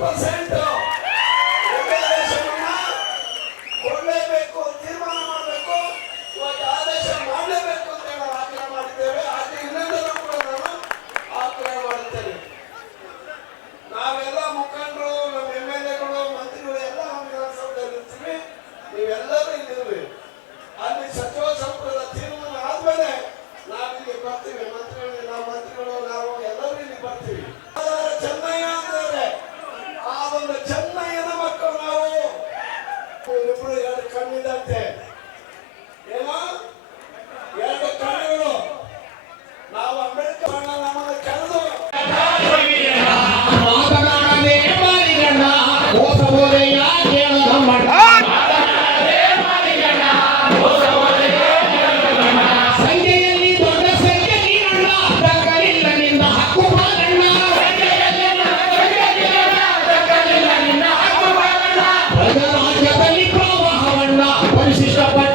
Percent reservation ಕೊಡಲೇಬೇಕು ತೀರ್ಮಾನ ಮಾಡಬೇಕು, ಇವತ್ತು ಆದೇಶ ಮಾಡಲೇಬೇಕು ಅಂತ ನಾವು ಆಗ್ರಹ ಮಾಡಿದ್ದೇವೆ. ಆದರೆ ಇನ್ನೊಂದನ್ನು ನಾನು ಆಗ್ರಹ ಮಾಡುತ್ತೇನೆ. ನಾವೆಲ್ಲ ಮುಖಂಡರು সবাই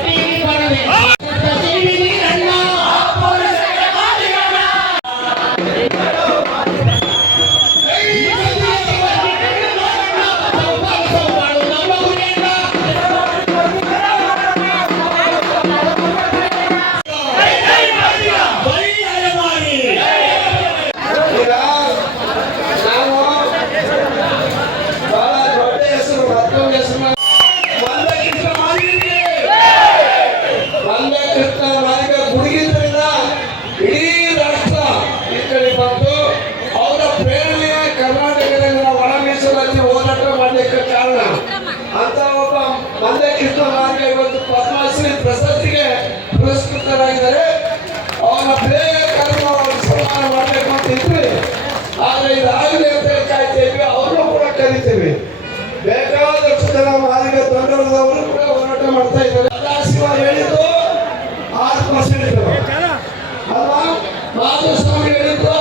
ಅದೇ ಕೃಷ್ಣ ನಾಯಕ ಇವತ್ತು ಪದ್ಮಶ್ರೀ ಪ್ರಶಸ್ತಿಗೆ ಪುರಸ್ಕೃತರಾಗಿದ್ದಾರೆ. ಅವನ ಬೇಗ ಕರೆದು ಅವರ ಸನ್ಮಾನ ಮಾಡಬೇಕು ಅಂತ ಇದ್ವಿ. ಆದರೆ ಇದಾಗಲಿ ಅಂತ ಕಾಯ್ತಾ ಇದ್ವಿ ಅವರು ಕೂಡ ಕರಿತೀವಿ. ಬೇಕಾದಷ್ಟು ಜನ ಮಾಲಿಕ ಅವರು ಕೂಡ ಹೋರಾಟ ಮಾಡ್ತಾ ಇದ್ದಾರೆ. ಸದಾಶಿವ ಹೇಳಿದ್ದು ಆರು ಪರ್ಸೆಂಟ್ ಅಲ್ವಾ? ಮಾಧುಸ್ವಾಮಿ ಹೇಳಿದ್ದು